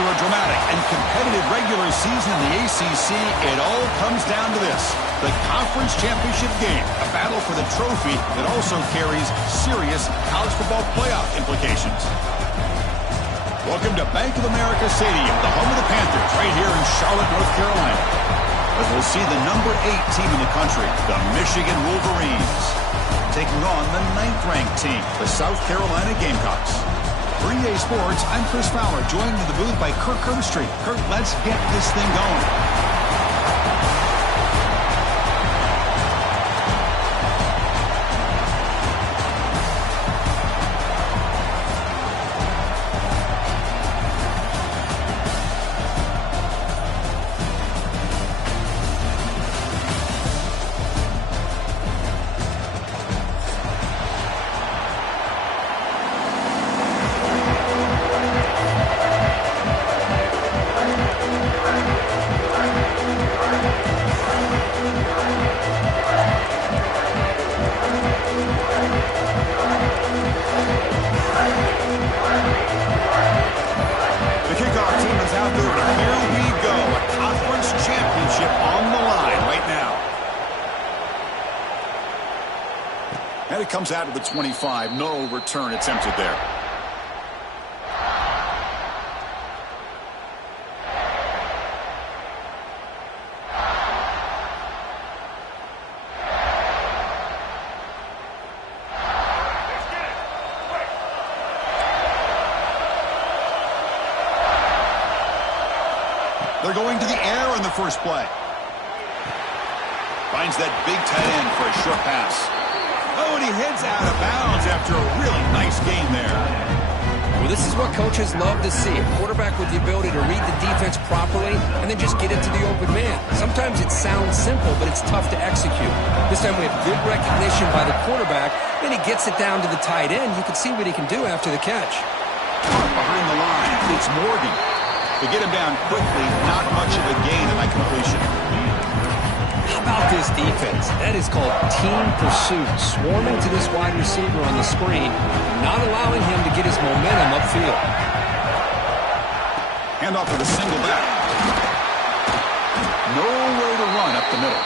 After a dramatic and competitive regular season in the ACC, it all comes down to this: the conference championship game, a battle for the trophy that also carries serious college football playoff implications. Welcome to Bank of America Stadium, the home of the Panthers, right here in Charlotte, North Carolina. As we'll see the number 8 team in the country, the Michigan Wolverines, taking on the 9th-ranked team, the South Carolina Gamecocks. For EA Sports, I'm Chris Fowler, joined in the booth by Kirk Herbstreit. Kirk, let's get this thing going. And it comes out to the 25. No return attempted there. They're going to the air on the first play. Finds that big tight end for a short pass. Oh, and he heads out of bounds after a really nice game there. Well, this is what coaches love to see. A quarterback with the ability to read the defense properly and then just get it to the open man. Sometimes it sounds simple, but it's tough to execute. This time we have good recognition by the quarterback, and he gets it down to the tight end. You can see what he can do after the catch. Behind the line, it's Morgan. To get him down quickly, not much of a gain in that completion. How about this defense? That is called team pursuit. Swarming to this wide receiver on the screen, not allowing him to get his momentum upfield. Handoff with a single back. Nowhere to run up the middle.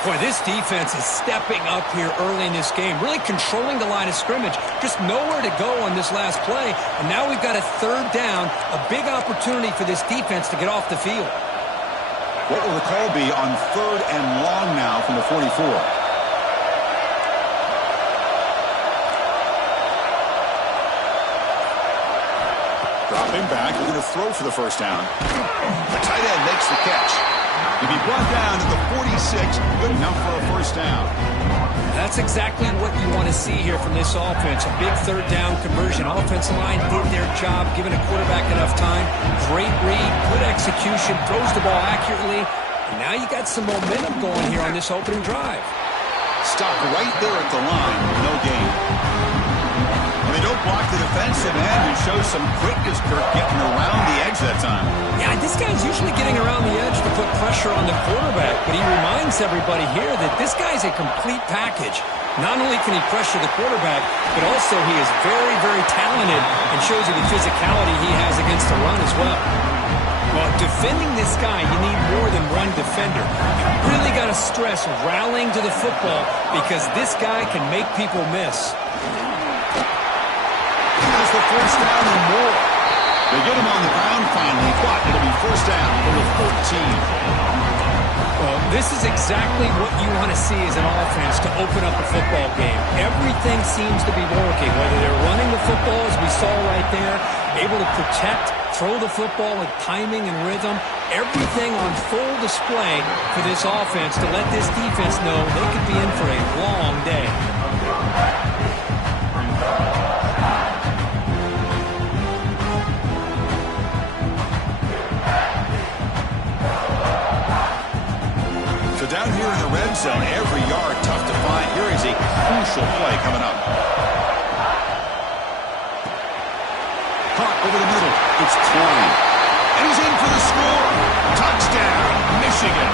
Boy, this defense is stepping up here early in this game, really controlling the line of scrimmage. Just nowhere to go on this last play, and now we've got a third down, a big opportunity for this defense to get off the field. What will the call be on 3rd and long now from the 44? Dropping back, we're going to throw for the first down. The tight end makes the catch. He'll be brought down to the 46, good enough for a first down. That's exactly what you want to see here from this offense. A big third down conversion. Offensive line did their job, giving a quarterback enough time. Great read, good execution, throws the ball accurately. And now you got some momentum going here on this opening drive. Stop right there at the line, no gain. And they don't block the defensive end and show some quickness, Kirk, getting around the edge that time. Yeah, this guy's usually getting around the edge to put pressure on the quarterback, but he reminds everybody here that this guy's a complete package. Not only can he pressure the quarterback, but also he is very, very talented and shows you the physicality he has against the run as well. Well, defending this guy, you need more than one defender. You really got to stress rallying to the football because this guy can make people miss. Here's the first down and more. They get him on the ground finally, but it'll be first down for the 14. Well, this is exactly what you want to see as an offense to open up a football game. Everything seems to be working, whether they're running the football, as we saw right there, able to protect, throw the football with timing and rhythm, everything on full display for this offense to let this defense know they could be in for a long day. Down here in the red zone, every yard tough to find. Here is a crucial play coming up. Caught over the middle. It's Klein. And he's in for the score. Touchdown, Michigan.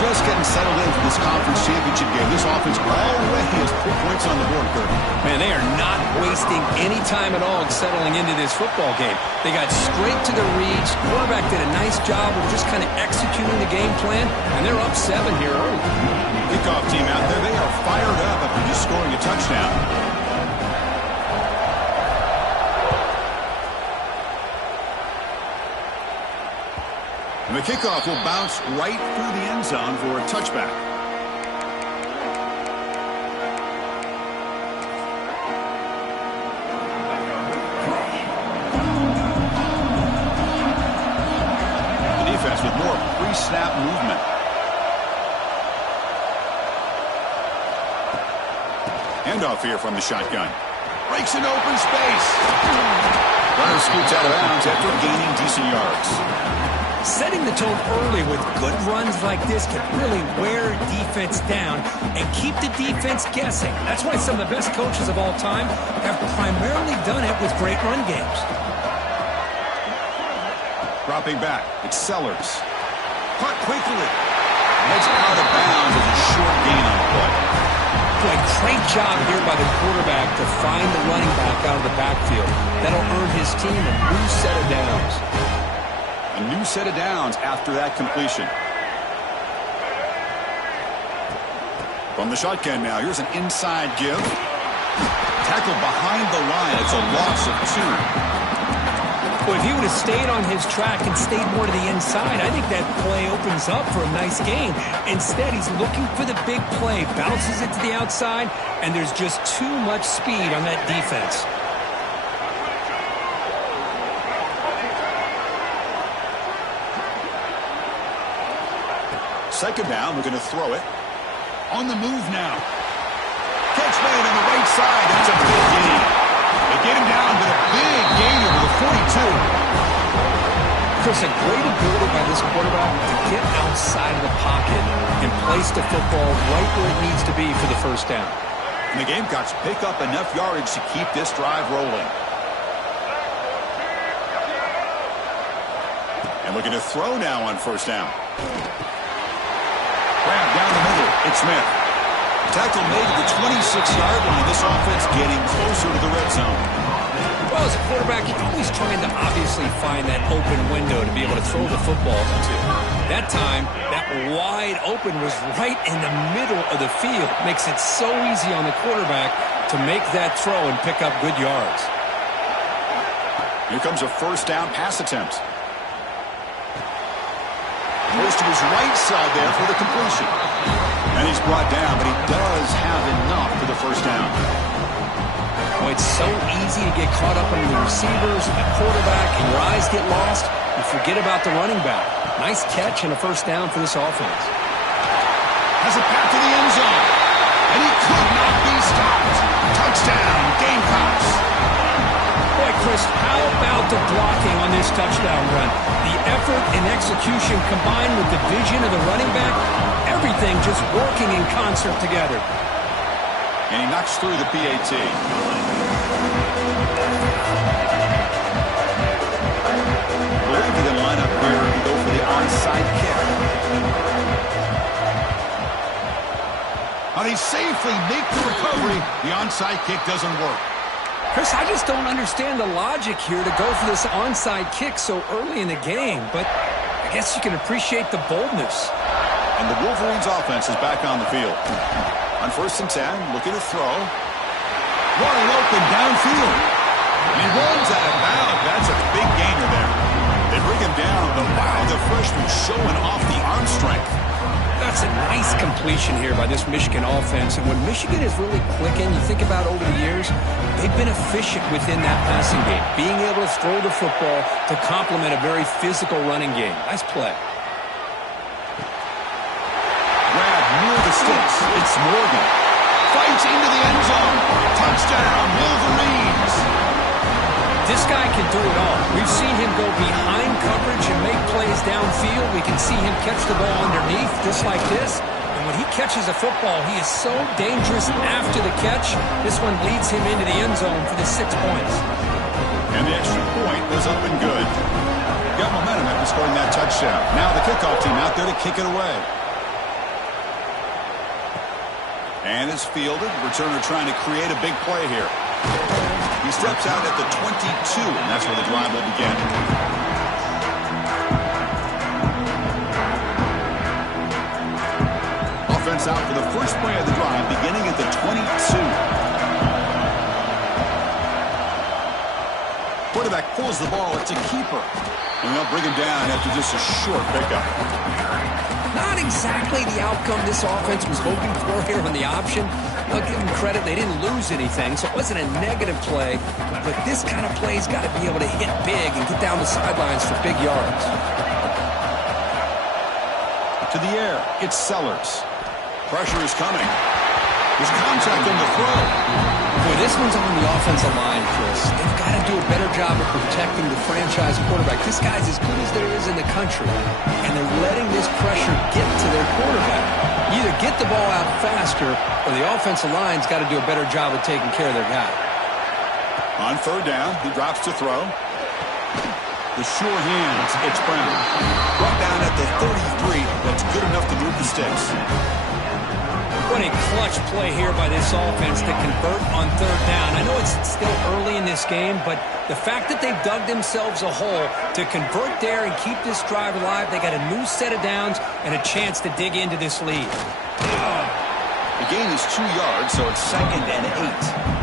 just getting settled in for this conference championship game. This offense already has put points on the board, Kurt. Man, they are not wasting any time at all settling into this football game. They got straight to the reads. Quarterback did a nice job of just kind of executing the game plan, and they're up 7 here early. Kickoff team out there, they are fired up after just scoring a touchdown. And the kickoff will bounce right through the end zone for a touchback. The defense with more pre-snap movement. Handoff here from the shotgun. Breaks an open space. Runner scoots out of bounds after gaining decent yards. Setting the tone early with good runs like this can really wear a defense down and keep the defense guessing. That's why some of the best coaches of all time have primarily done it with great run games. Dropping back, it's Sellers. Caught quickly. Heads out of bounds as a short gain on the play. Boy, great job here by the quarterback to find the running back out of the backfield. That'll earn his team a new set of downs. A new set of downs after that completion. From the shotgun now, here's an inside give. Tackle behind the line. It's a loss of 2. Well, if he would have stayed on his track and stayed more to the inside, I think that play opens up for a nice gain. Instead, he's looking for the big play, bounces it to the outside, and there's just too much speed on that defense. Second down, we're going to throw it. On the move now. Catch made on the right side. That's a big gain. They get him down with a big gain over the 42. Chris, a great ability by this quarterback to get outside of the pocket and place the football right where it needs to be for the first down. And the Gamecocks pick up enough yardage to keep this drive rolling. And we're going to throw now on first down. Grab down the middle. It's Smith. Tackle made at the 26-yard line. This offense getting closer to the red zone. Well, as a quarterback, you're always trying to obviously find that open window to be able to throw the football to. That time, that wide open was right in the middle of the field. Makes it so easy on the quarterback to make that throw and pick up good yards. Here comes a first down pass attempt. Goes to his right side there for the completion. And he's brought down, but he does have enough for the first down. Well, it's so easy to get caught up in the receivers and the quarterback, and your eyes get lost. You forget about the running back. Nice catch and a first down for this offense. Has a path to the end zone. And he could not be stopped. Touchdown, Gamecocks. Boy, Chris, how about the blocking on this touchdown run? The effort and execution combined with the vision of the running back, everything just working in concert together. And he knocks through the PAT. I believe they're going to line up here and go for the onside kick. Now they safely make the recovery. The onside kick doesn't work. Chris, I just don't understand the logic here to go for this onside kick so early in the game, but I guess you can appreciate the boldness. And the Wolverines' offense is back on the field. On 1st and 10, looking to throw. Wide open downfield. And he runs out of bounds. That's a big gainer there. They bring him down, but wow, the freshman showing off the arm strength. That's a nice completion here by this Michigan offense. And when Michigan is really clicking, you think about over the years, they've been efficient within that passing game, being able to throw the football to complement a very physical running game. Nice play. Grab near the sticks. It's Morgan. Fights into the end zone. Touchdown, Wolverines. This guy can do it all. We've seen him go behind coverage and make plays downfield. We can see him catch the ball underneath just like this. And when he catches a football, he is so dangerous after the catch. This one leads him into the end zone for the 6 points. And the extra point was up and good. Got momentum after scoring that touchdown. Now the kickoff team out there to kick it away. And it's fielded. Returner trying to create a big play here. He steps out at the 22, and that's where the drive will begin. Offense out for the first play of the drive, beginning at the 22. Quarterback pulls the ball. It's a keeper. And they'll bring him down after just a short pickup. Not exactly the outcome this offense was hoping for here on the option. I'll give them credit. They didn't lose anything, so it wasn't a negative play. But this kind of play's got to be able to hit big and get down the sidelines for big yards. To the air. It's Sellers. Pressure is coming. There's contact on the throw. Boy, this one's on the offensive line, Chris. They've got to do a better job of protecting the franchise quarterback. This guy's as good as there is in the country, and they're letting this pressure get to their quarterback. Either get the ball out faster, or the offensive line's got to do a better job of taking care of their guy. On third down, he drops to throw. The sure hands, it's Brown. Brought down at the 33. That's good enough to move the sticks. What a clutch play here by this offense to convert on third down. I know it's still early in this game, but the fact that they've dug themselves a hole to convert there and keep this drive alive, they got a new set of downs and a chance to dig into this lead. The gain is 2 yards, so it's 2nd and 8.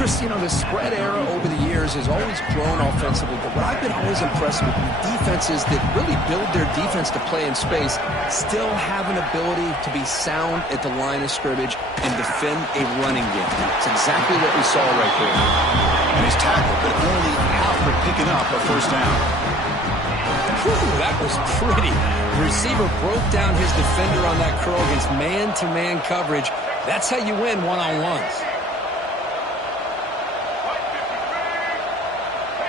Chris, you know, the spread era over the years has always grown offensively, but what I've been always impressed with defenses that really build their defense to play in space still have an ability to be sound at the line of scrimmage and defend a running game. It's exactly what we saw right there. And he's tackled, but only after picking up a first down. Whew, that was pretty. The receiver broke down his defender on that curl against man-to-man coverage. That's how you win one-on-ones.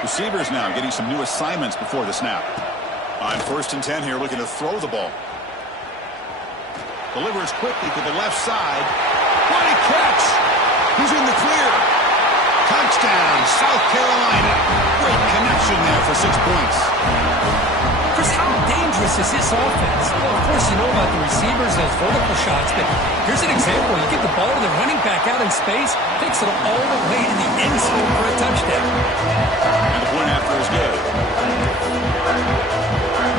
Receivers now getting some new assignments before the snap. On 1st and 10 here, looking to throw the ball. Delivers quickly to the left side. What a catch! He's in the clear. Touchdown, South Carolina. Great connection there for 6 points. Chris, how dangerous is this offense? Well, of course, you know about the receivers, those vertical shots, but here's an example. You get the ball to the running back out in space, takes it all the way to the end zone for a touchdown. And the point after is good.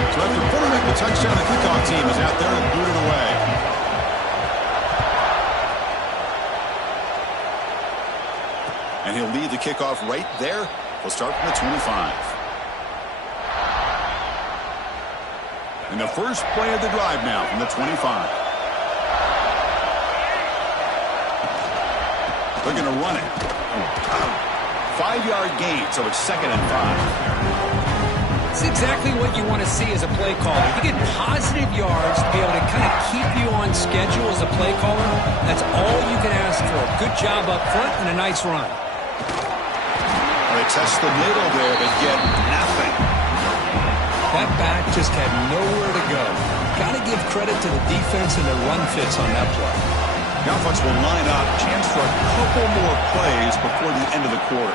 So after pulling up the touchdown, the kickoff team is out there and boot it away. And he'll lead the kickoff right there. We'll start from the 25. And the first play of the drive now from the 25. They're going to run it. 5-yard gain, so it's 2nd and 5. It's exactly what you want to see as a play caller. You get positive yards to be able to kind of keep you on schedule as a play caller. That's all you can ask for. Good job up front and a nice run. They test the middle there, but get nothing. That back just had nowhere to go. Got to give credit to the defense and their run fits on that play. The offense will line up. Chance for a couple more plays before the end of the quarter.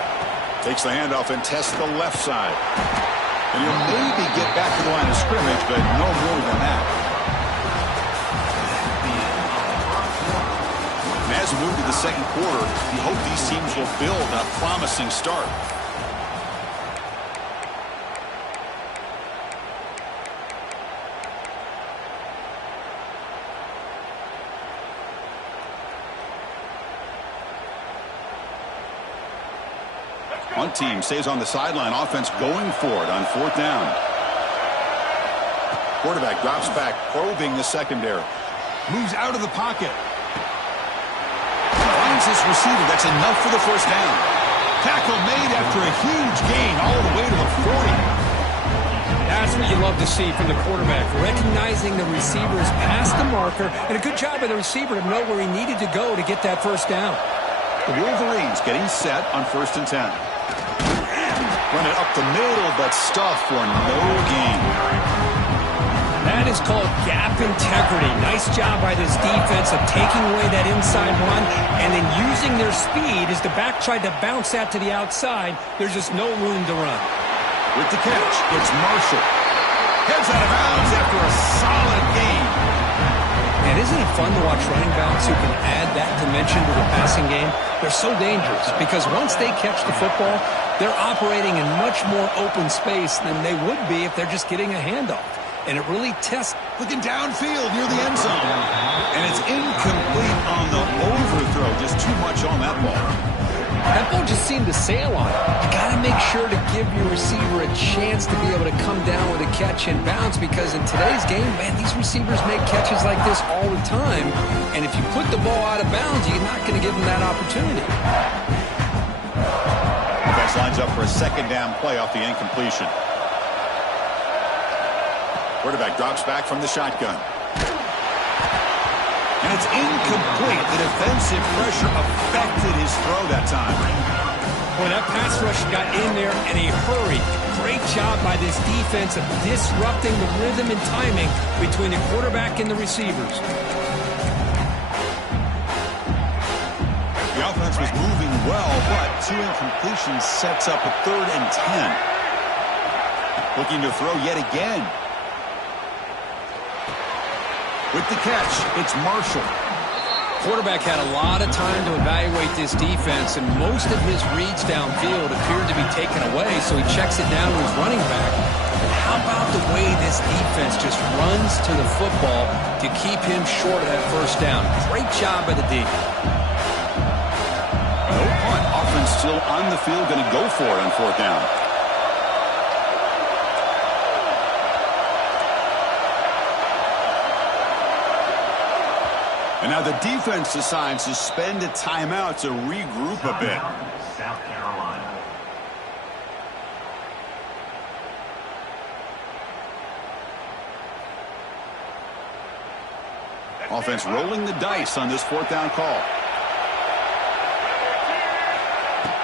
Takes the handoff and tests the left side. And he'll maybe get back to the line of scrimmage, but no more than that. And as we move to the second quarter, you hope these teams will build a promising start. One team stays on the sideline. Offense going for it on 4th down. Quarterback drops back, probing the secondary. Moves out of the pocket. Finds his receiver. That's enough for the first down. Tackle made after a huge gain all the way to the 40. That's what you love to see from the quarterback. Recognizing the receivers past the marker, and a good job by the receiver to know where he needed to go to get that first down. The Wolverines getting set on 1st and 10. Run it up the middle, but stuff for no gain. That is called gap integrity. Nice job by this defense of taking away that inside run and then using their speed as the back tried to bounce that to the outside. There's just no room to run. With the catch, it's Marshall. Heads out of bounds after a solid gain. And isn't it fun to watch running backs who can add that dimension to the passing game. They're so dangerous because once they catch the football, they're operating in much more open space than they would be if they're just getting a handoff. And it really tests. Looking downfield near the end zone. And it's incomplete on the overthrow. Just too much on that ball. That ball just seemed to sail on it. You got to make sure to give your receiver a chance to be able to come down with a catch and bounce because in today's game, man, these receivers make catches like this all the time. And if you put the ball out of bounds, you're not going to give them that opportunity. Defense lines up for a second down play off the incompletion. Quarterback drops back from the shotgun. And it's incomplete. The defensive pressure affected his throw that time. Well, that pass rush got in there in a hurry. Great job by this defense of disrupting the rhythm and timing between the quarterback and the receivers. The offense was moving well, but 2 incompletions sets up a 3rd and 10. Looking to throw yet again. With the catch, it's Marshall. Quarterback had a lot of time to evaluate this defense, and most of his reads downfield appeared to be taken away, so he checks it down to his running back. And how about the way this defense just runs to the football to keep him short of that first down? Great job by the D. No punt. Offense still on the field, going to go for it on 4th down. And now the defense decides to spend a timeout to regroup a bit. South Carolina. Offense rolling the dice on this 4th down call.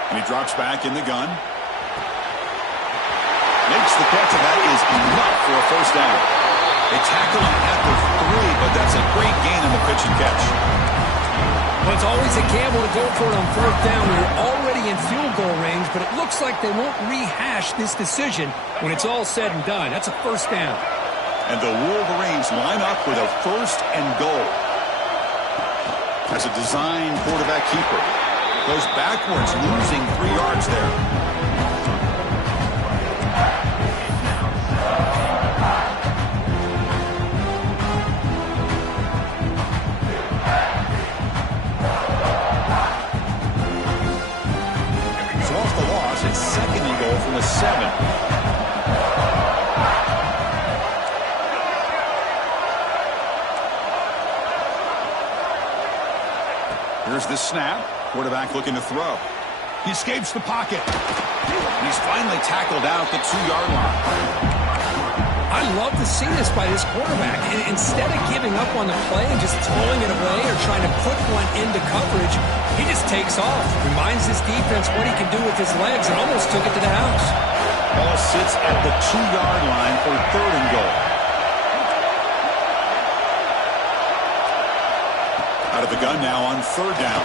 And he drops back in the gun. Makes the catch, and that is enough for a 1st down. They tackle him at the 3, but that's a great gain on the pitch and catch. Well, it's always a gamble to go for it on 4th down when you're already in field goal range, but it looks like they won't rehash this decision when it's all said and done. That's a 1st down. And the Wolverines line up with a 1st and goal. As a design quarterback keeper. Goes backwards, losing 3 yards there. It's 2nd and goal from the 7. Here's the snap. Quarterback looking to throw. He escapes the pocket. He's finally tackled out the 2-yard line. I love to see this by this quarterback. Instead of giving up on the play and just throwing it away or trying to put one into coverage, he just takes off. Reminds his defense what he can do with his legs and almost took it to the house. Ball sits at the 2-yard line for 3rd and goal. Out of the gun now on 3rd down.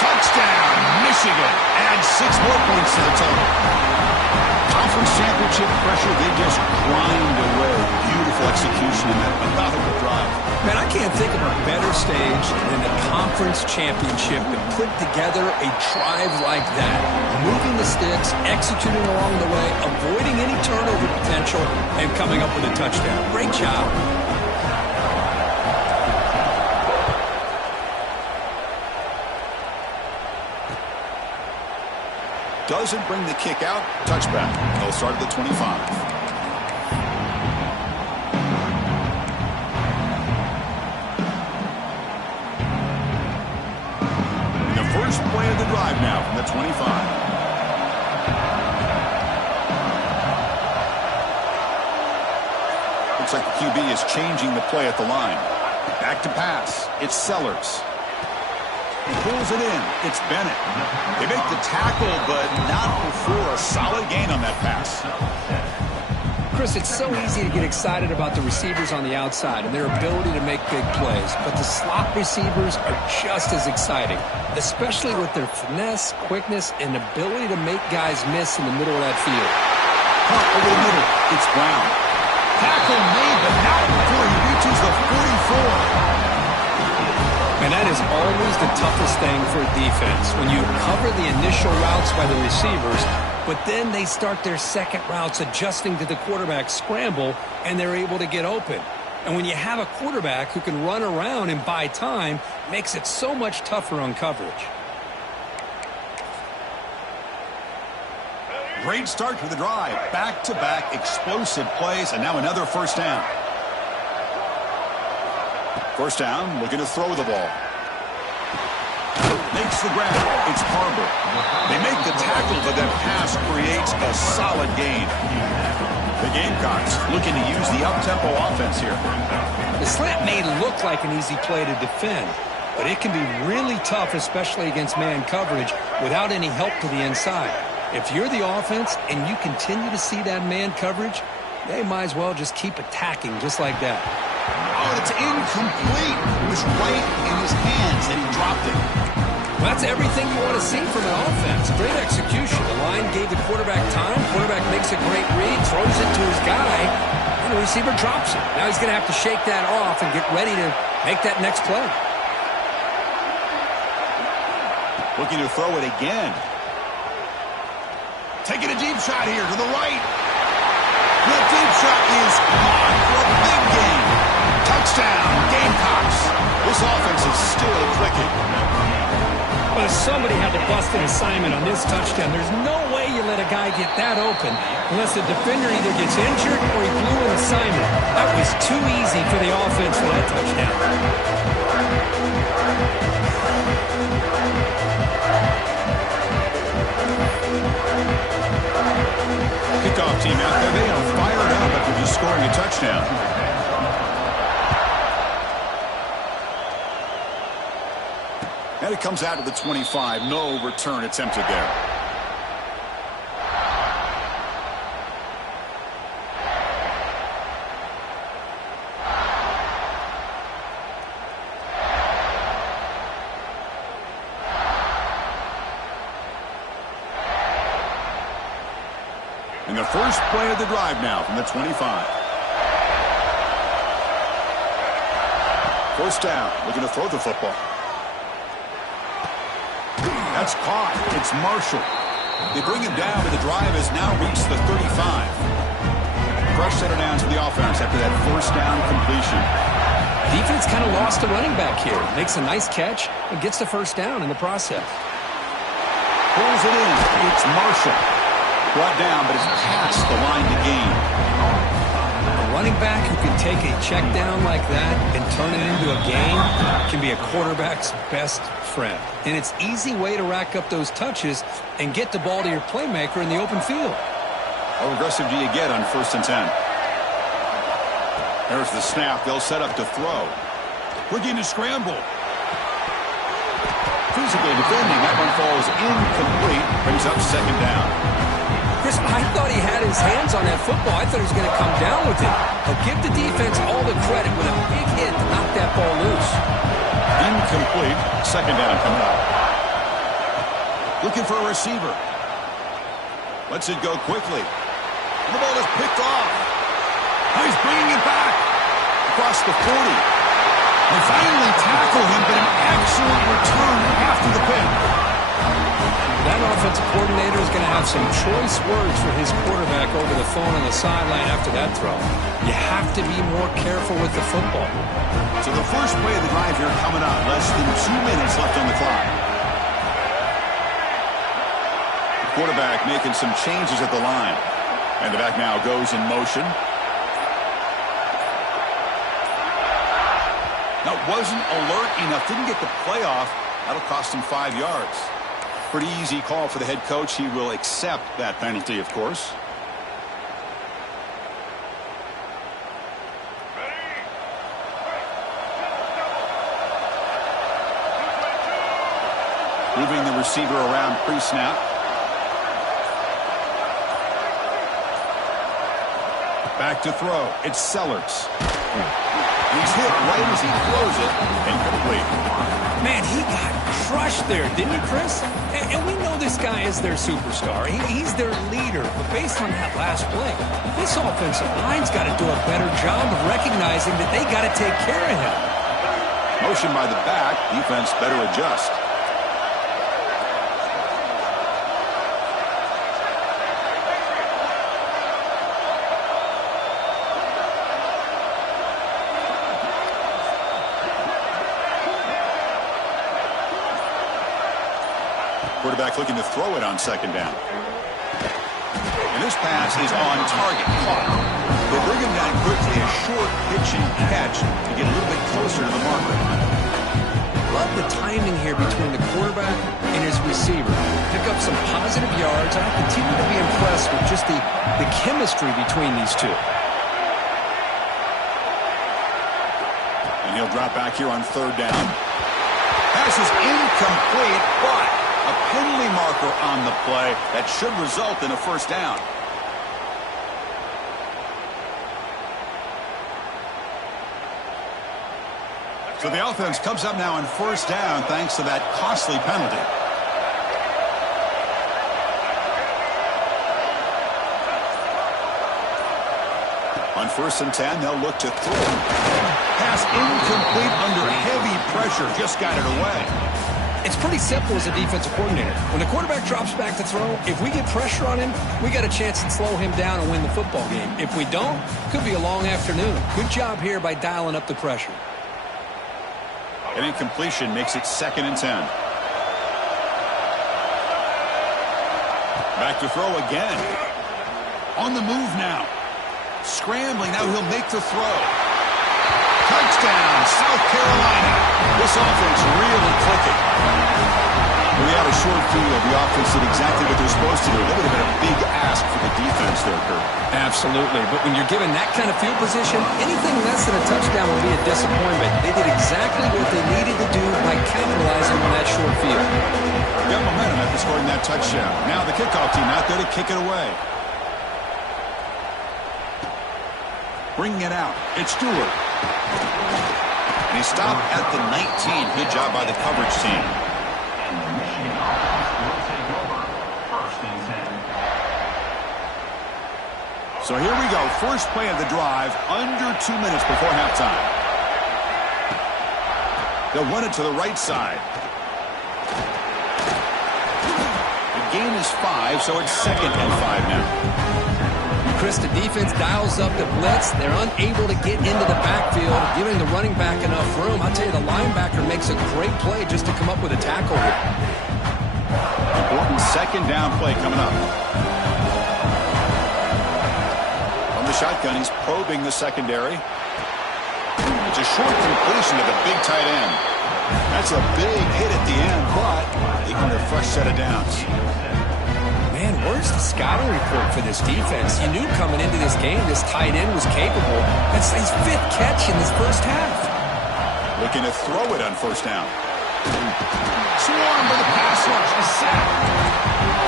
Touchdown, Michigan. Adds 6 more points to the total. Conference championship pressure, they just grind away. Beautiful execution in that methodical drive. Man, I can't think of a better stage than the conference championship to put together a drive like that. Moving the sticks, executing along the way, avoiding any turnover potential, and coming up with a touchdown. Great job. Doesn't bring the kick out. Touchback. They'll start at the 25. The first play of the drive now from the 25. Looks like the QB is changing the play at the line. Back to pass. It's Sellers. He pulls it in. It's Bennett. They make the tackle, but not before a solid gain on that pass. Chris, it's so easy to get excited about the receivers on the outside and their ability to make big plays, but the slot receivers are just as exciting, especially with their finesse, quickness, and ability to make guys miss in the middle of that field. Punt over the middle. It's Brown. Tackle made, but not before he reaches the 44. That is always the toughest thing for a defense, when you cover the initial routes by the receivers, but then they start their second routes adjusting to the quarterback scramble, and they're able to get open. And when you have a quarterback who can run around and buy time, it makes it so much tougher on coverage. Great start to the drive. Back-to-back explosive plays, and now another first down. First down, looking to throw the ball. Makes the grab. It's Harbor. They make the tackle, but that pass creates a solid gain. The Gamecocks looking to use the up-tempo offense here. The slant may look like an easy play to defend, but it can be really tough, especially against man coverage, without any help to the inside. If you're the offense and you continue to see that man coverage, they might as well just keep attacking just like that. Oh, it's incomplete. It was right in his hands, and he dropped it. Well, that's everything you want to see from an offense. Great execution. The line gave the quarterback time. Quarterback makes a great read, throws it to his guy, and the receiver drops it. Now he's going to have to shake that off and get ready to make that next play. Looking to throw it again. Taking a deep shot here to the right. The deep shot is caught for a big gain. Touchdown, Gamecocks. This offense is still clicking. Well, somebody had to bust an assignment on this touchdown. There's no way you let a guy get that open unless the defender either gets injured or he blew an assignment. That was too easy for the offense for that touchdown. Kickoff team out there. They are fired up after just scoring a touchdown. And it comes out to the 25. No return attempted there. And the first play of the drive now from the 25. First down, looking to throw the football. That's caught. It's Marshall. They bring him down, but the drive has now reached the 35. Fresh set of downs for the offense after that first down completion. Defense kind of lost a running back here. Makes a nice catch and gets the first down in the process. Pulls it in. It's Marshall. Brought down, but it's past the line to gain. A running back who can take a check down like that and turn it into a gain can be a quarterback's best friend. And it's an easy way to rack up those touches and get the ball to your playmaker in the open field. How aggressive do you get on 1st and 10? There's the snap. They'll set up to throw. Looking to scramble. Physically defending. That one falls incomplete. Brings up second down. Chris, I thought he had his hands on that football. I thought he was going to come down with it. But give the defense all the credit with a big hit to knock that ball loose. Incomplete. Second down coming up. Looking for a receiver. Lets it go quickly. And the ball is picked off. Now he's bringing it back. Across the 40. They finally tackle him, but an excellent return after the pick. That offensive coordinator is going to have some choice words for his quarterback over the phone on the sideline after that throw. You have to be more careful with the football. So the first play of the drive here coming up. Less than 2 minutes left on the clock. The quarterback making some changes at the line. And the back now goes in motion. That wasn't alert enough. Didn't get the play off. That'll cost him 5 yards. Pretty easy call for the head coach. He will accept that penalty, of course. Moving the receiver around pre-snap. Back to throw. It's Sellers. He's hit right as he throws it. Incomplete. Man, he got crushed there, didn't he, Chris? And we know this guy is their superstar. He's their leader. But based on that last play, this offensive line's got to do a better job of recognizing that they got to take care of him. Motion by the back. Defense better adjust. Quarterback looking to throw it on second down. And this pass is on target. Caught. They bring him down quickly. A short pitch and catch to get a little bit closer to the marker. Love the timing here between the quarterback and his receiver. Pick up some positive yards. I continue to be impressed with just the chemistry between these two. And he'll drop back here on third down. Pass is incomplete, but a penalty marker on the play that should result in a first down. So the offense comes up now on first down thanks to that costly penalty. On 1st and 10, they'll look to throw. Pass incomplete under heavy pressure. Just got it away. It's pretty simple as a defensive coordinator. When the quarterback drops back to throw, if we get pressure on him, we got a chance to slow him down and win the football game. If we don't, could be a long afternoon. Good job here by dialing up the pressure. An incompletion makes it 2nd and 10. Back to throw again. On the move now. Scrambling. Now he'll make the throw. Touchdown, South Carolina. This offense really clicking. We had a short field. The offense did exactly what they're supposed to do. That would have been a big ask for the defense there, Kurt. Absolutely. But when you're given that kind of field position, anything less than a touchdown will be a disappointment. They did exactly what they needed to do by capitalizing on that short field. Got momentum after scoring that touchdown. Now the kickoff team out there to kick it away. Bringing it out. It's Stewart. And he stopped at the 19. Good job by the coverage team. And the Michigan offense will take over. 1st and 10. So here we go. First play of the drive. Under 2 minutes before halftime. They'll run it to the right side. The gain is 5, so it's 2nd and 5 now. Chris, the defense dials up the blitz. They're unable to get into the backfield, giving the running back enough room. I'll tell you, the linebacker makes a great play just to come up with a tackle here. Important 2nd down play coming up. From the shotgun, he's probing the secondary. It's a short completion to the big tight end. That's a big hit at the end, but he can get a fresh set of downs. Man, where's the scouting report for this defense? You knew coming into this game this tight end was capable. That's his 5th catch in this first half. Looking to throw it on first down. Swarmed by the pass rush. A sack.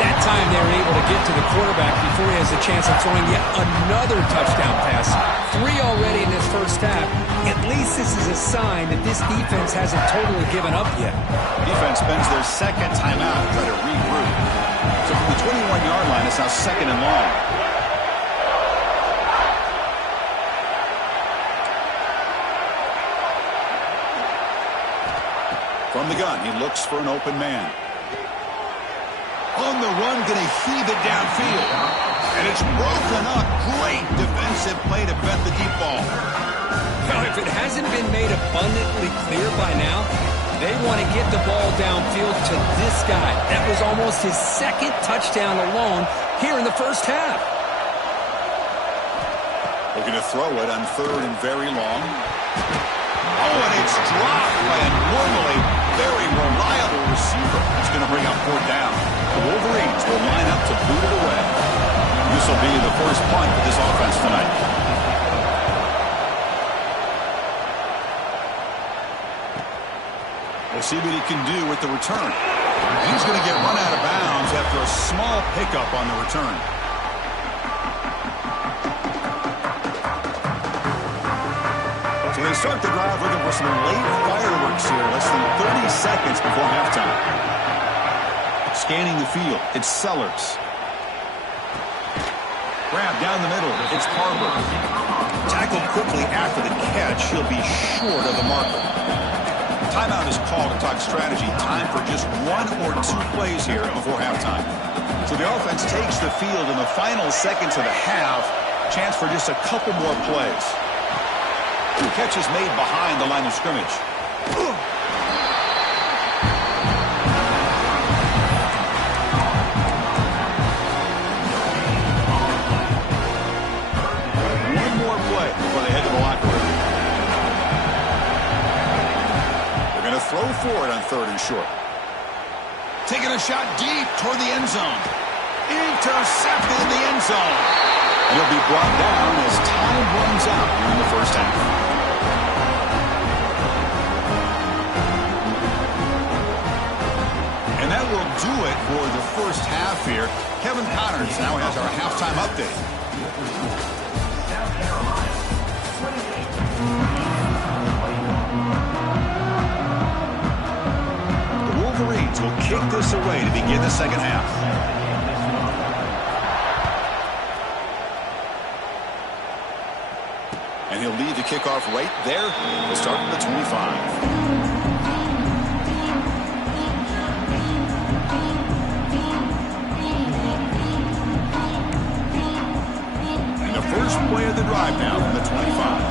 That time they were able to get to the quarterback before he has a chance of throwing yet another touchdown pass. 3 already in this first half. At least this is a sign that this defense hasn't totally given up yet. Defense spends their 2nd timeout to try to regroup. So from the 21-yard line, it's now 2nd and long. From the gun, he looks for an open man. On the run, going to heave it downfield. And it's broken up. Great defensive play to vet the deep ball. Now, if it hasn't been made abundantly clear by now, they want to get the ball downfield to this guy. That was almost his 2nd touchdown alone here in the first half. Looking to throw it on 3rd and very long. Oh, and it's dropped by a normally very reliable receiver. It's going to bring up 4th down. The Wolverines will line up to boot it away. This will be the first punt for this offense tonight. We'll see what he can do with the return. He's going to get run out of bounds after a small pickup on the return. So they start the drive looking for some late fireworks here, less than 30 seconds before halftime. Scanning the field, it's Sellers. Grab down the middle, it's Barber. Tackled quickly after the catch, he'll be short of the marker. talk strategy. Time for just 1 or 2 plays here before halftime. So the offense takes the field in the final seconds of the half. Chance for just a couple more plays. The catch is made behind the line of scrimmage. One more play before they head to the locker room. They're going to throw for it on 3rd and short. Taking a shot deep toward the end zone. Intercepted in the end zone. And he'll be brought down as time runs out here in the first half. And that will do it for the first half here. Kevin Connors now has our halftime update. The Wolverines will kick this away to begin the second half. And he'll lead the kickoff right there. We'll start from the 25. And the first play of the drive now from the 25.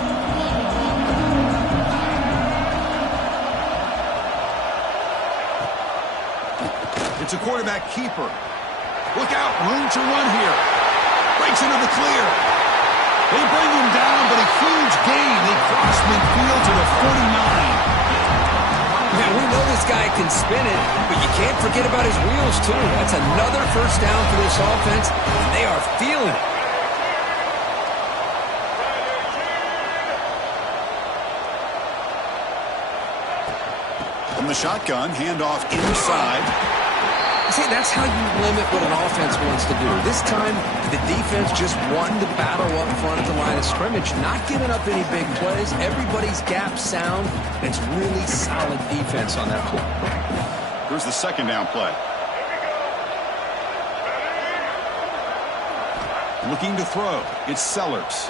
It's a quarterback keeper. Look out, room to run here. Breaks into the clear. They bring him down, but a huge gain. They cross midfield to the 49. Yeah, we know this guy can spin it, but you can't forget about his wheels, too. That's another first down for this offense, and they are feeling it. From the shotgun, handoff inside. See, that's how you limit what an offense wants to do. This time, the defense just wanted to battle up front at the line of scrimmage, not giving up any big plays. Everybody's gap sound. It's really solid defense on that play. Here's the second down play. Looking to throw. It's Sellers.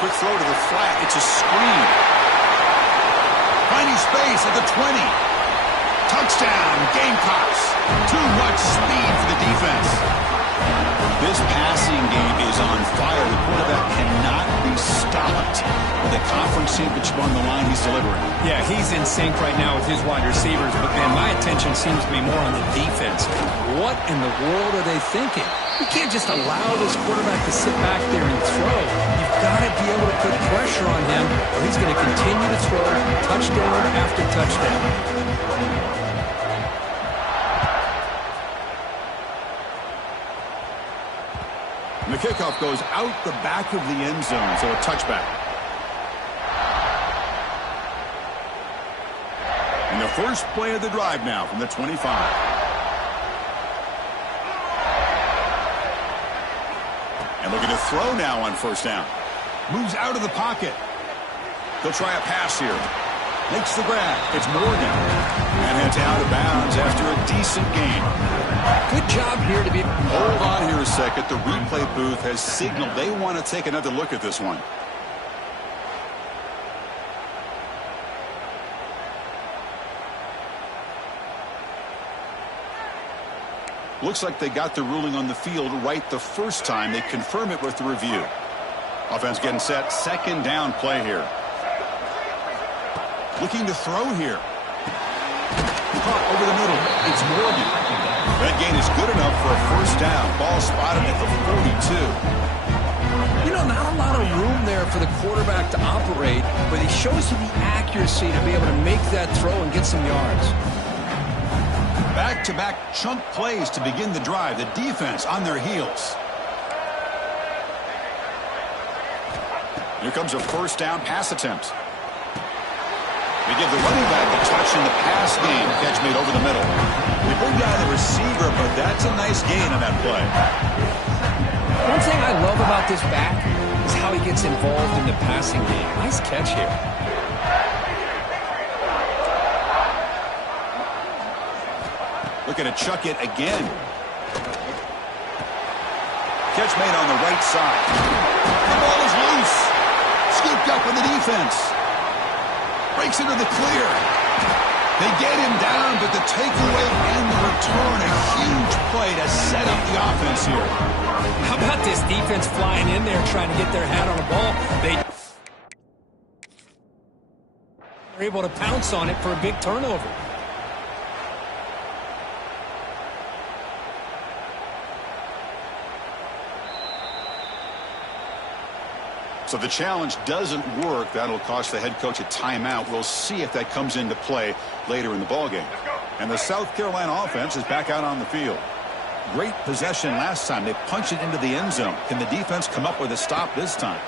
Quick throw to the flat. It's a screen. Finding space at the 20. Touchdown, Gamecocks. Too much speed for the defense. This passing game is on fire. The quarterback cannot be stopped. With the conference championship on the line, he's delivering. Yeah, he's in sync right now with his wide receivers, but, man, my attention seems to be more on the defense. What in the world are they thinking? You can't just allow this quarterback to sit back there and throw. You've got to be able to put pressure on him, or he's going to continue to throw touchdown after touchdown. And the kickoff goes out the back of the end zone, so a touchback. And the first play of the drive now from the 25. And looking to throw now on first down. Moves out of the pocket. He'll try a pass here. Makes the grab. It's Morgan. And heads out of bounds after a decent gain. Good job here to be... Hold on here a second. The replay booth has signaled they want to take another look at this one. Looks like they got the ruling on the field right the first time. They confirm it with the review. Offense getting set. Second down play here. Looking to throw here. Caught over the middle. It's Morgan. That gain is good enough for a first down. Ball spotted at the 42. You know, not a lot of room there for the quarterback to operate, but he shows you the accuracy to be able to make that throw and get some yards. Back-to-back chunk plays to begin the drive. The defense on their heels. Here comes a first down pass attempt. They give the running back a touch in the pass game. Catch made over the middle. They bring down the receiver, but that's a nice gain on that play. One thing I love about this back is how he gets involved in the passing game. Nice catch here. Looking to chuck it again. Catch made on the right side. The ball is loose. Scooped up in the defense. Breaks into the clear. They get him down, but the takeaway and the return, a huge play to set up the offense here. How about this defense flying in there trying to get their hat on the ball? They're able to pounce on it for a big turnover. So the challenge doesn't work. That'll cost the head coach a timeout. We'll see if that comes into play later in the ballgame. And the South Carolina offense is back out on the field. Great possession last time. They punched it into the end zone. Can the defense come up with a stop this time?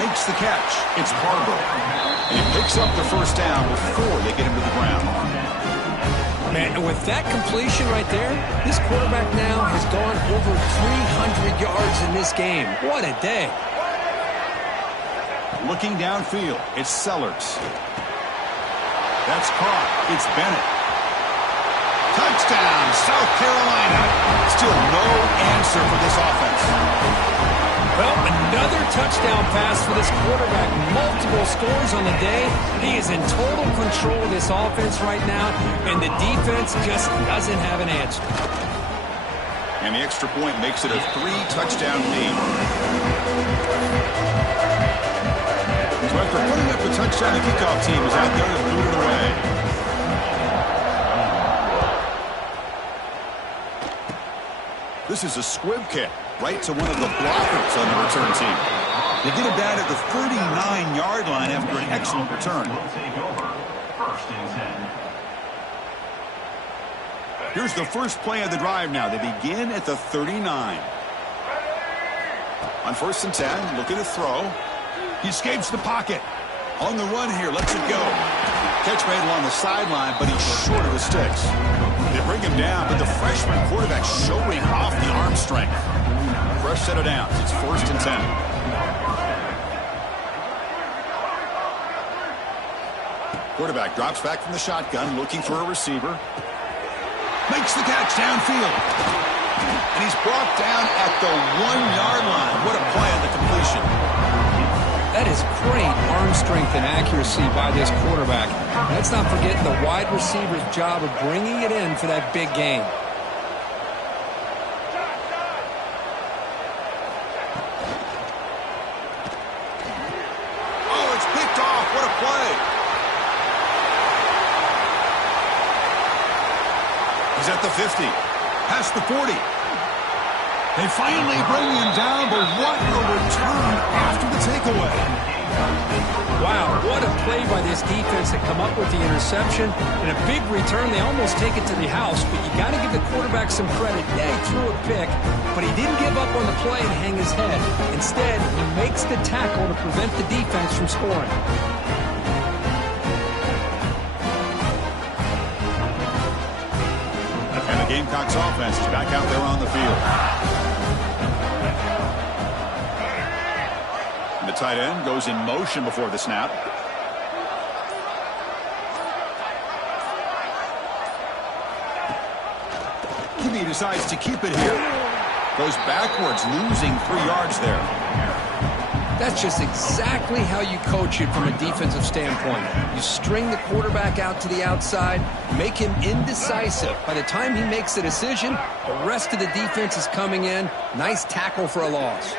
Makes the catch. It's Barber. And he picks up the first down before they get him to the ground. Man, with that completion right there, this quarterback now has gone over 300 yards in this game. What a day. Looking downfield, it's Sellers. That's caught. It's Bennett. Touchdown, South Carolina. Still no answer for this offense. Well, another touchdown pass for this quarterback. Multiple scores on the day. He is in total control of this offense right now, and the defense just doesn't have an answer. And the extra point makes it a 3-touchdown lead. So after putting up a touchdown, the kickoff team is out there to boot it away. This is a squib kick right to one of the blockers on the return team. They get it down at the 39-yard line after an excellent return. Will take over. 1st and 10. Here's the first play of the drive now. They begin at the 39. On 1st and 10, looking to throw. He escapes the pocket. On the run here, lets it go. Catch made along the sideline, but he's short of his sticks. They bring him down, but the freshman quarterback showing off the arm strength. Fresh set of downs. It's 1st and 10. Quarterback drops back from the shotgun, looking for a receiver. Makes the catch downfield. And he's brought down at the 1-yard line. What a play on the completion. That is great arm strength and accuracy by this quarterback. Let's not forget the wide receiver's job of bringing it in for that big game. Oh, it's picked off. What a play. He's at the 50. Past the 40. They finally bring him down, but what a return after the takeaway. Wow, what a play by this defense to come up with the interception. And a big return. They almost take it to the house, but you got to give the quarterback some credit. Yeah, he threw a pick, but he didn't give up on the play and hang his head. Instead, he makes the tackle to prevent the defense from scoring. And the Gamecocks offense is back out there on the field. And the tight end goes in motion before the snap. QB decides to keep it here. Goes backwards, losing 3 yards there. That's just exactly how you coach it from a defensive standpoint. You string the quarterback out to the outside, make him indecisive. By the time he makes the decision, the rest of the defense is coming in. Nice tackle for a loss.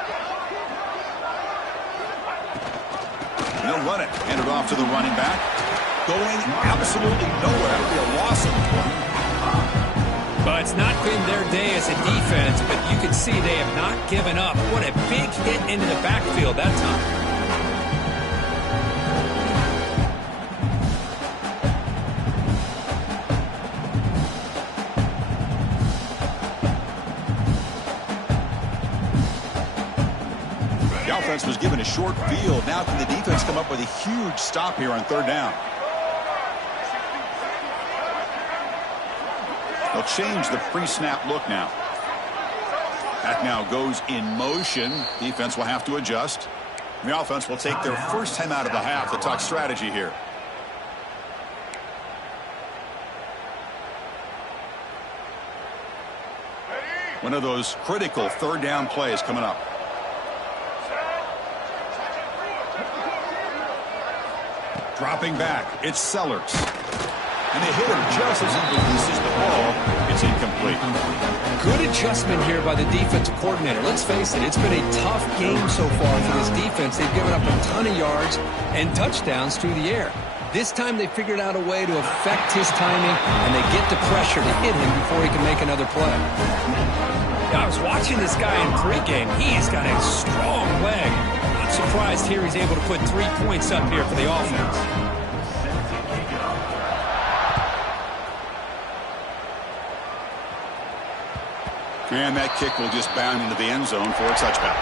They'll run it. Hand it off to the running back. Going absolutely nowhere. That would be a loss of 1. But it's not been their day as a defense, but you can see they have not given up. What a big hit into the backfield that time. The offense was given a short field. Now can the defense come up with a huge stop here on 3rd down? They'll change the pre-snap look now. That now goes in motion. Defense will have to adjust. And the offense will take their first time out of the half to talk strategy here. One of those critical 3rd down plays coming up. Dropping back, it's Sellers. And they hit him just as he releases the ball. It's incomplete. Good adjustment here by the defensive coordinator. Let's face it, it's been a tough game so far for this defense. They've given up a ton of yards and touchdowns through the air. This time they figured out a way to affect his timing, and they get the pressure to hit him before he can make another play. I was watching this guy in pregame. He's got a strong leg. Not surprised here he's able to put 3 points up here for the offense. And that kick will just bound into the end zone for a touchback.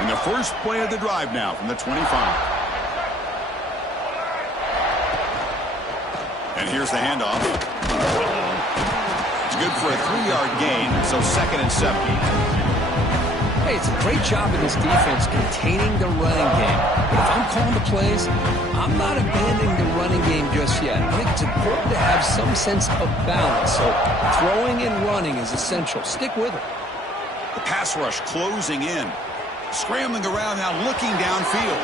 And the first play of the drive now from the 25. And here's the handoff. It's good for a 3-yard gain, so 2nd and 7. Hey, it's a great job in this defense containing the running game. But if I'm calling the plays, I'm not abandoning the running game just yet. I think it's important to have some sense of balance. So throwing and running is essential. Stick with it. The pass rush closing in. Scrambling around now, looking downfield.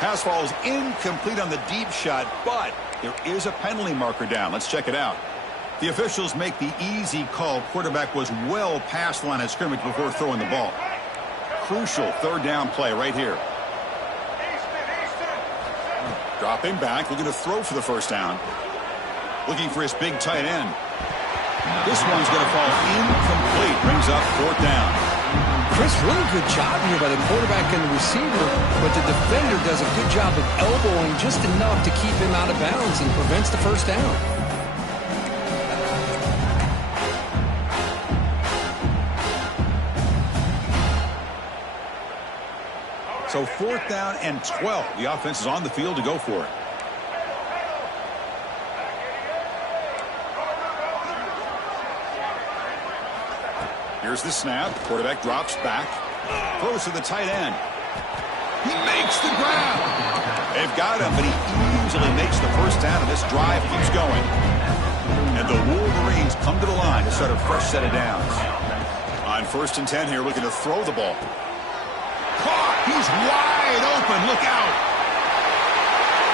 Pass falls incomplete on the deep shot, but there is a penalty marker down. Let's check it out. The officials make the easy call. Quarterback was well past the line of scrimmage before throwing the ball. Crucial 3rd down play right here. Dropping back, looking to throw for the 1st down. Looking for his big tight end. This one's going to fall incomplete. Brings up 4th down. Chris, really good job here by the quarterback and the receiver, but the defender does a good job of elbowing just enough to keep him out of bounds and prevents the 1st down. So 4th down and 12. The offense is on the field to go for it. Here's the snap. Quarterback drops back. Throws to the tight end. He makes the grab. They've got him, but he easily makes the 1st down, and this drive keeps going. And the Wolverines come to the line to start a fresh set of downs. On 1st and 10 here, looking to throw the ball. Caught. He's wide open. Look out.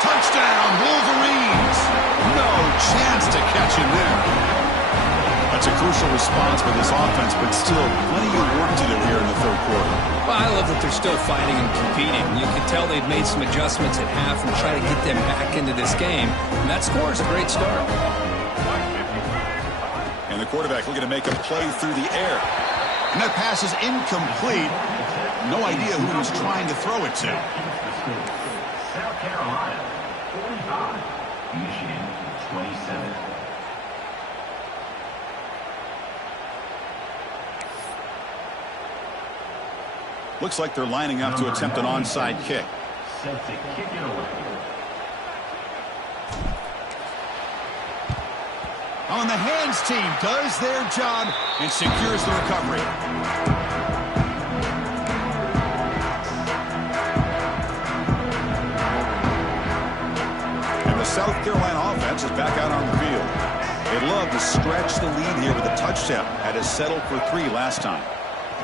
Touchdown, Wolverines. No chance to catch him there. That's a crucial response for this offense, but still plenty of work to do here in the 3rd quarter. Well, I love that they're still fighting and competing. You can tell they've made some adjustments at half and try to get them back into this game. And that score is a great start. And the quarterback looking to make a play through the air. And that pass is incomplete. No idea who he was trying to throw it to. South Carolina, 45. Michigan, 27. Looks like they're lining up to attempt an onside kick. Set to kick it away. On the hands team does their job and secures the recovery. And the South Carolina offense is back out on the field. They love to stretch the lead here with a touchdown. Had to settle for 3 last time.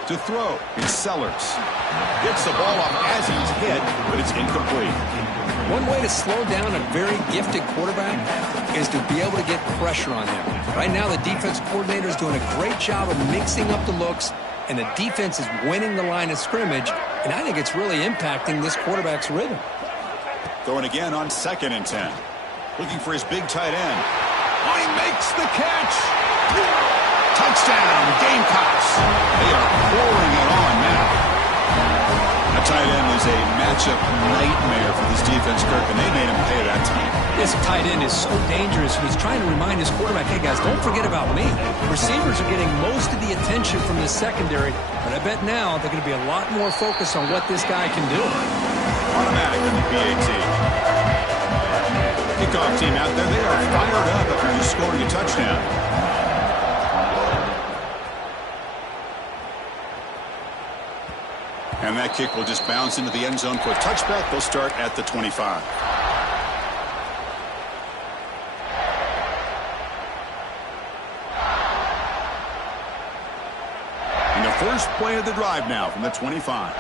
To throw, it's Sellers. Gets the ball off as he's hit, but it's incomplete. One way to slow down a very gifted quarterback is to be able to get pressure on him. Right now, the defense coordinator is doing a great job of mixing up the looks, and the defense is winning the line of scrimmage, and I think it's really impacting this quarterback's rhythm. Throwing again on 2nd and 10. Looking for his big tight end. Oh, he makes the catch! Touchdown, Gamecocks. They are pouring it on now. A tight end is a matchup nightmare for this defense, Kirk, and they made him pay that time. This tight end is so dangerous. He's trying to remind his quarterback, hey, guys, don't forget about me. Receivers are getting most of the attention from the secondary, but I bet now they're going to be a lot more focused on what this guy can do. Automatic in the PAT. Kickoff team out there, they are fired up after just scoring a touchdown. And that kick will just bounce into the end zone for a touchback. They'll start at the 25. First play of the drive now from the 25.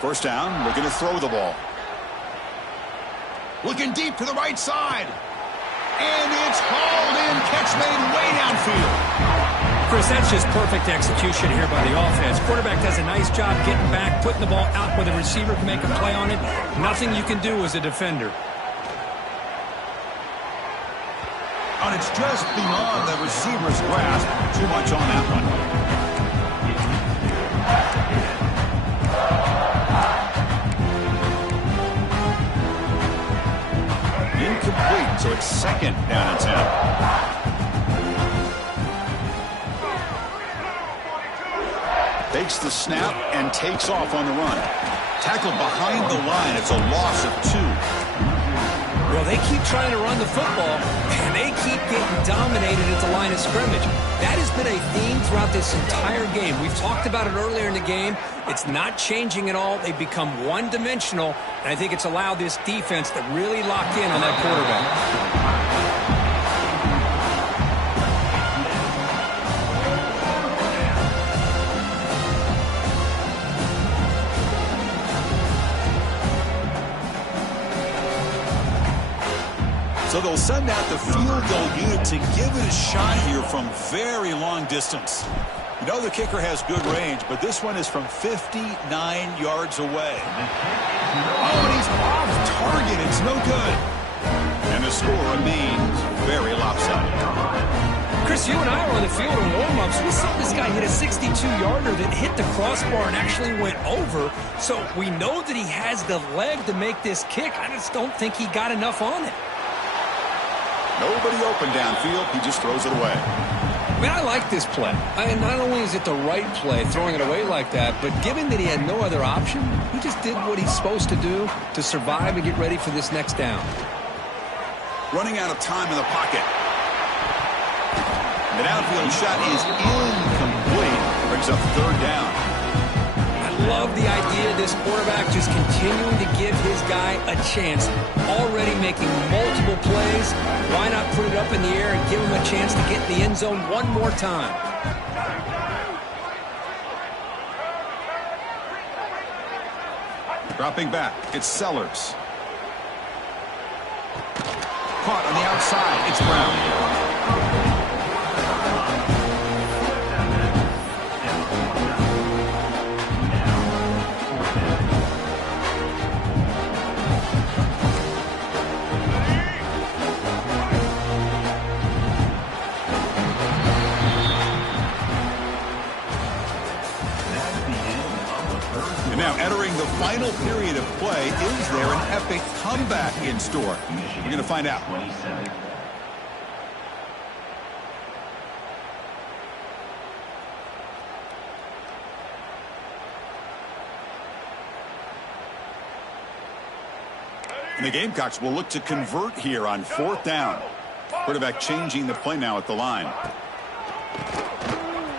First down, looking to throw the ball. Looking deep to the right side. And it's hauled in. Catch made way downfield. Chris, that's just perfect execution here by the offense. Quarterback does a nice job getting back, putting the ball out where the receiver can make a play on it. Nothing you can do as a defender. And it's just beyond the receiver's grasp. Too much on that one. Incomplete, so it's second down and 10. Takes the snap and takes off on the run. Tackled behind the line. It's a loss of 2. Well, they keep trying to run the football, and they keep getting dominated at the line of scrimmage. That has been a theme throughout this entire game. We've talked about it earlier in the game. It's not changing at all. They've become one-dimensional, and I think it's allowed this defense to really lock in on that quarterback. So they'll send out the field goal unit to give it a shot here from very long distance. You know the kicker has good range, but this one is from 59 yards away. Oh, and he's off target. It's no good. And the score remains very lopsided. Chris, you and I were on the field in warm-ups. We saw this guy hit a 62-yarder that hit the crossbar and actually went over. So we know that he has the leg to make this kick. I just don't think he got enough on it. Nobody open downfield. He just throws it away. I mean, I like this play. Not only is it the right play, throwing it away like that, but given that he had no other option, he just did what he's supposed to do to survive and get ready for this next down. Running out of time in the pocket. The downfield shot is incomplete. Brings up third down. I love the idea of this quarterback just continuing to give his guy a chance. Already making multiple plays. Why not put it up in the air and give him a chance to get in the end zone one more time? Dropping back, it's Sellers. Caught on the outside, it's Brown. And now entering the final period of play, is there an epic comeback in store? We're going to find out. And the Gamecocks will look to convert here on fourth down. Quarterback changing the play now at the line.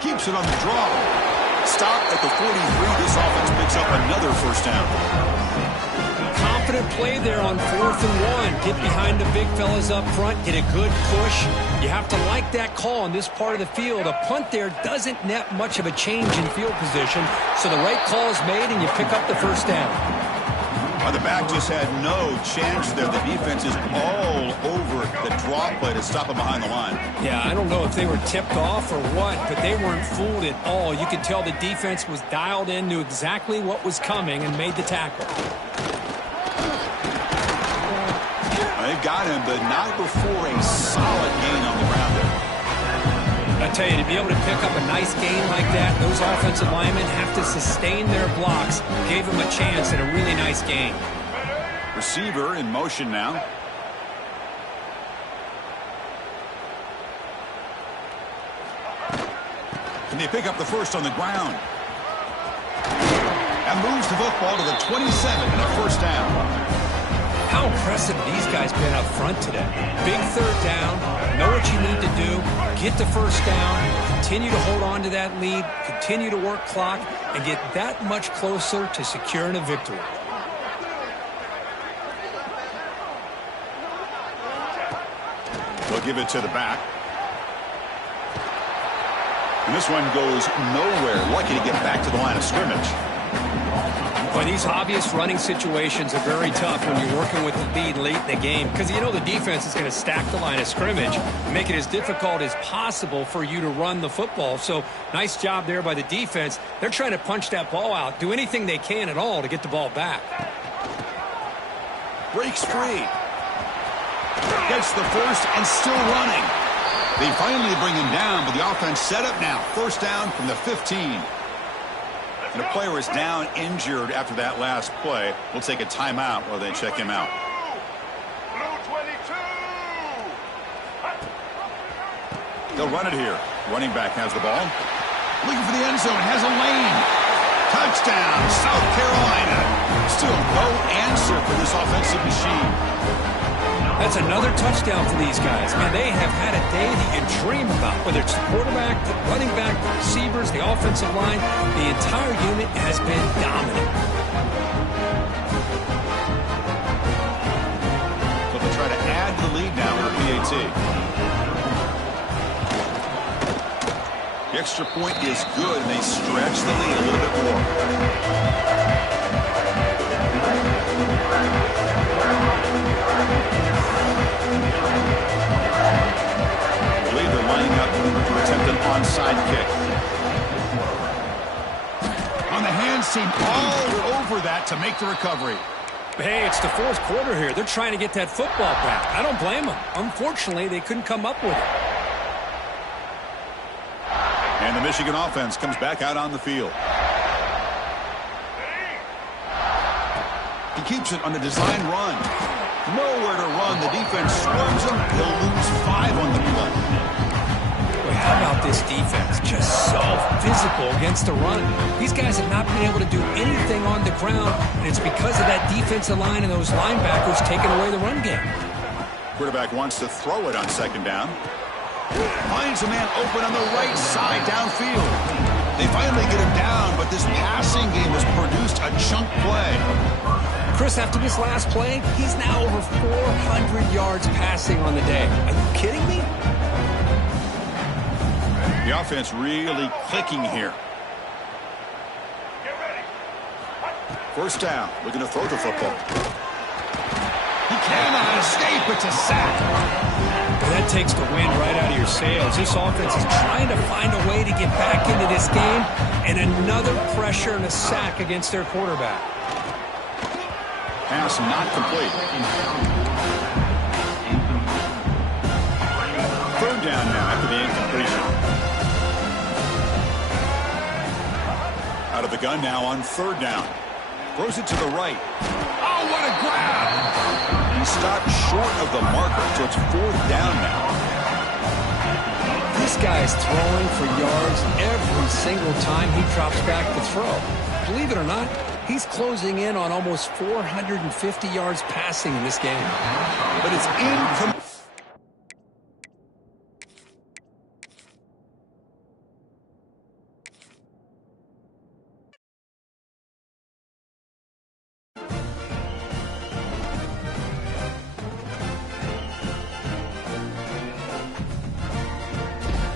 Keeps it on the draw. Stop at the 43. This offense picks up another first down. Confident play there on 4th and 1. Get behind the big fellas up front. Get a good push. You have to like that call on this part of the field. A punt there doesn't net much of a change in field position. So the right call is made and you pick up the first down. Well, the back just had no chance there. The defense is all over the draw play to stop him behind the line. Yeah, I don't know if they were tipped off or what, but they weren't fooled at all. You could tell the defense was dialed in, knew exactly what was coming, and made the tackle. They've got him, but not before a solid gain on the ground there. I tell you, to be able to pick up a nice gain like that, those offensive linemen have to sustain their blocks. Gave him a chance at a really nice gain. Receiver in motion now. And they pick up the first on the ground. And moves the football to the 27 and a first down. How impressive these guys been up front today. Big third down. Know what you need to do. Get the first down. Continue to hold on to that lead. Continue to work clock. And get that much closer to securing a victory. They'll give it to the back. And this one goes nowhere. Lucky to get back to the line of scrimmage. Boy, these obvious running situations are very tough when you're working with the lead late in the game because you know the defense is going to stack the line of scrimmage and make it as difficult as possible for you to run the football. So nice job there by the defense. They're trying to punch that ball out, do anything they can at all to get the ball back. Breaks free. Gets the first and still running. They finally bring him down, but the offense set up now. First down from the 15. And the player is down injured after that last play. We'll take a timeout while they check him out. They'll run it here. Running back has the ball. Looking for the end zone. Has a lane. Touchdown, South Carolina. Still no answer for this offensive machine. That's another touchdown for these guys. Man, they have had a day that you dream about. Whether it's the quarterback, the running back, the receivers, the offensive line, the entire unit has been dominant. So they'll try to add to the lead now with a PAT. The extra point is good, and they stretch the lead a little bit more. I believe they're lining up to attempt an onside kick. On the hands team, all over that to make the recovery. Hey, it's the fourth quarter here. They're trying to get that football back. I don't blame them. Unfortunately, they couldn't come up with it. And the Michigan offense comes back out on the field. He keeps it on the design run. Nowhere to run. The defense swarms him. He'll lose 5 on the play. Boy, how about this defense? Just so physical against the run. These guys have not been able to do anything on the ground, and it's because of that defensive line and those linebackers taking away the run game. Quarterback wants to throw it on second down. Finds a man open on the right side downfield. They finally get him down, but this passing game has produced a chunk play. Chris, after this last play, he's now over 400 yards passing on the day. Are you kidding me? The offense really clicking here. First down, looking to throw the football. He cannot escape. It's a sack. Well, that takes the wind right out of your sails. This offense is trying to find a way to get back into this game, and another pressure and a sack against their quarterback. Pass not complete. Third down now after the incompletion. Out of the gun now on third down. Throws it to the right. Oh, what a grab! He stopped short of the marker, so it's fourth down now. This guy's throwing for yards every single time he drops back to throw. Believe it or not, he's closing in on almost 450 yards passing in this game. But it's incomplete.